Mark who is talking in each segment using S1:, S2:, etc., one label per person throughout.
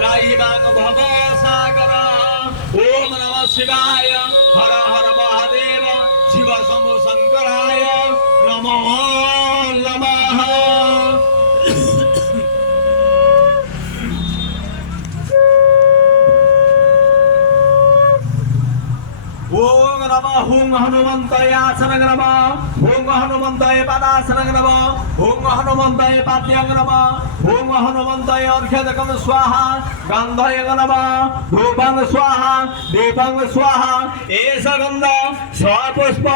S1: ত্রাহিমাং ভব সাগর ওম নম শিবায় হর হর মহাদেব শিব শম্ভু শঙ্করায় নমো ఓం నమ హూం హనుమంతయ ఆసనం నమ హూం హనుమంతయ పదాసనం నమ హూం హనుమంతయ పాద్యం నమ హూం హనుమంతయ అర్ఘ్యదకం స్వాహ గంధయ నమ ధూపం స్వాహ దీపం స్వాహ ఏష గంధ స్వపుష్ప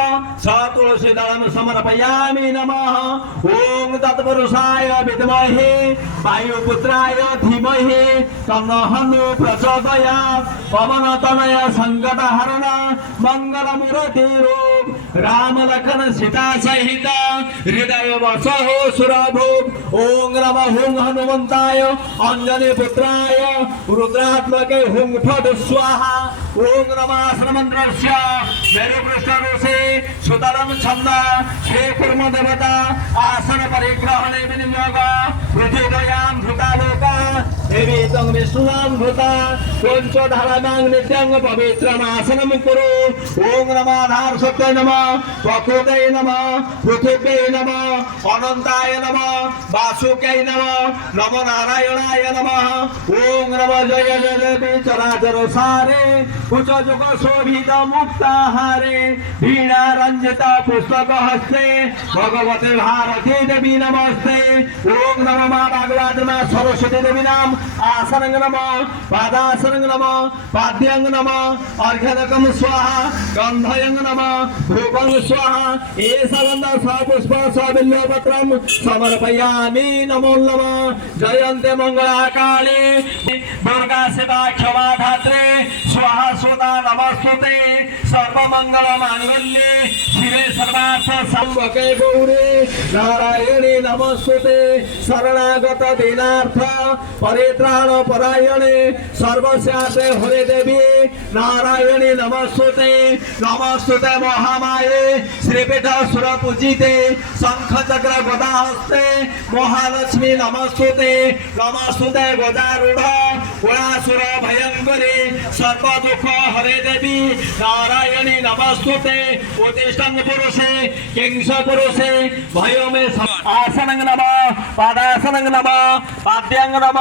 S1: సతులసి దళం సమర్పయామి నమ ఓం తత్పురుషాయ విద్మహే వాయుపుత్రాయ ధీమహి తన్న హను ప్రచోదయాత్ పవన తనయ సంకట ತೀರೋ ರಾಮ ಲಖನ ಸೀತಾ ಸಹಿತ ಹೃದಯ ವಸಹೋ ಸುರಭೋ ಓಂ ನಮ ಹುಂ ಹನುಮಂತಾಯ ಅಂಜನಿ ಪುತ್ರಾಯ ರುದ್ರಾತ್ಮಕೆ ಹುಂ ಫಟ್ ಸ್ವಾಹ ಓಂ ನಮ ಹನುಮಂತ್ರಸ್ಯ ಮೇರು ಕೃಷ್ಣ ಋಷಿ ಸುತರಂ ಛಂದ ಶ್ರೀ ಕುರ್ಮ ದೇವತಾ ಆಸನ ಪರಿಗ್ರಹಣೆ ವಿನಿಯೋಗ ಹೃದಯಾಂ ಧೃತಾಲೋಕ हेमितं विष्णुनां भृता पञ्चधाराणां नित्यं पवित्रमासनं कुरु ॐ नमाधार सत्य नमः प्रकृतये नमः पृथिव्यै नमः अनन्ताय नमः वासुकै नमः नमो नारायणाय नमः ॐ नमः जय जय देवी चराचर सारे कुच जुग शोभित मुक्ताहारे वीणा रञ्जिता पुस्तक हस्ते भगवते भारती देवी नमस्ते ॐ नमः मा भागवत सरस्वती देवी नाम ఆసనంగ నమ పాదాసనంగ నమ పాద్యాంగ నమ అర్ఘనకం స్వాహ గంధయంగ నమ రూపంగ స్వాహ ఏ సగంధ స్వాపుష్ప స్వాబిల్లోపత్రం సమర్పయామి నమో నమ జయంతి మంగళాకాళి దుర్గా శివ క్షమాధాత్రే స్వాహ సుత నమస్తుతే సర్వమంగళ మాంగళ్యే নারায়ণী, নমস্তুতে, শরণাগত দীনার্থ, পরিত্রাণ পরায়ণে, সর্বস্যাতে হরে দেবী নারায়ণী, নমস্তুতে নমস্তুতে মহামায়ে, শ্রীপীঠ সুর পূজিতে শঙ্খ চক্র গদা হস্তে মহালক্ষ্মী নমস্তুতে নমস্তুতে গদারূঢ় গুণাসুর ভয়ঙ্করে সর্ব দুঃখ হরে দেবী নারায়ণী, নমস্তুতে উত্তিষ্ঠং পুরুষে ভয়মে আসনং নম পাদাসনং নম পাদ্যাং নম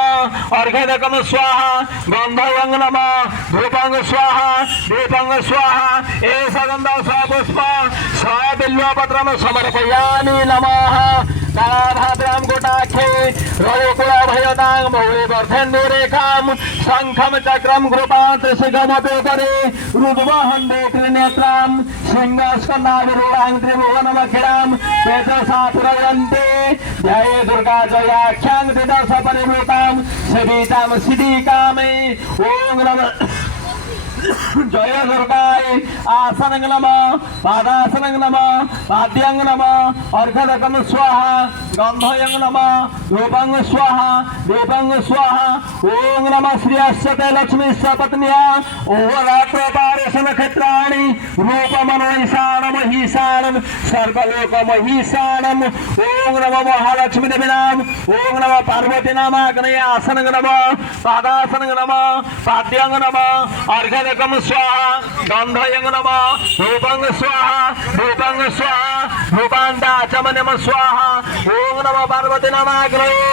S1: অর্ঘ্যদকম স্বাহা গন্ধয়ং নম ধূপং স্বাহা দীপং স্বাহা এষ গন্ধ স্বপুষ্প স্বিল্লপত্রম সমর্পয়ামি নমঃ কালাভাদ্রাম গোটাক্ষে রঘুকুল বর্ধেন্দুরেখাম শঙ্খম চক্রম কৃপাত শিখমপেতরে রুদ্বহন নেত্রাম সিংহস্কন্দাবিরূঢ়াং ত্রিভুবনমখিলাম তেজসাতুরয়ন্তে ধ্যায়ে দুর্গা জয়াখ্যাং দিদশ পরিভূতাম সেবিতাম সিদ্ধিকামে ওং নমঃ জয় দুর্গায় আসনং নম পাদাসনং নম পাদ্যং নম অর্ঘদকম স্বাহা গন্ধয়ং নম ধূপং স্বাহা দীপং স্বাহা। ওং নম শ্রী অশ্বতে লক্ষ্মী পত্ন্যা। ওরাত্র পারসন ক্ষেত্রাণি। রূপমনো ঈশানম ঈশানম সর্বলোক মহীশানম ওং নম মহালক্ষ্মী দেবী নাম। ওং নম পার্বতী নামাগ্নয় আসনং নম পাদাসনং নম পাদ্যং নম অর্ঘদকম স্বাহা। গন্ধয়ং নম রূপং স্বাহা। রূপং স্বাহা। রূপান্তাচমনম স্বাহা ওং নম পার্বতী নামাগ্নয়ে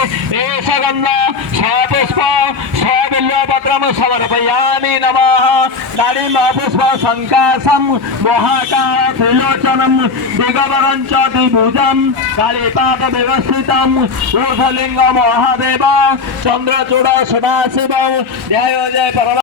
S1: এষ গন্ধ সপুষ্প সবিল্লপত্রম সমর্পয়ামি নমঃ। কালিমপুষ্প সংকাশম মহাকার ত্রিলোচনম দিগবরং চ দ্বিভুজম কালীপাদ ব্যবস্থিতম ঊর্ধ্বলিঙ্গ মহাদেব, চন্দ্রচূড় সদাশিব। ধ্যায় জয়, পরম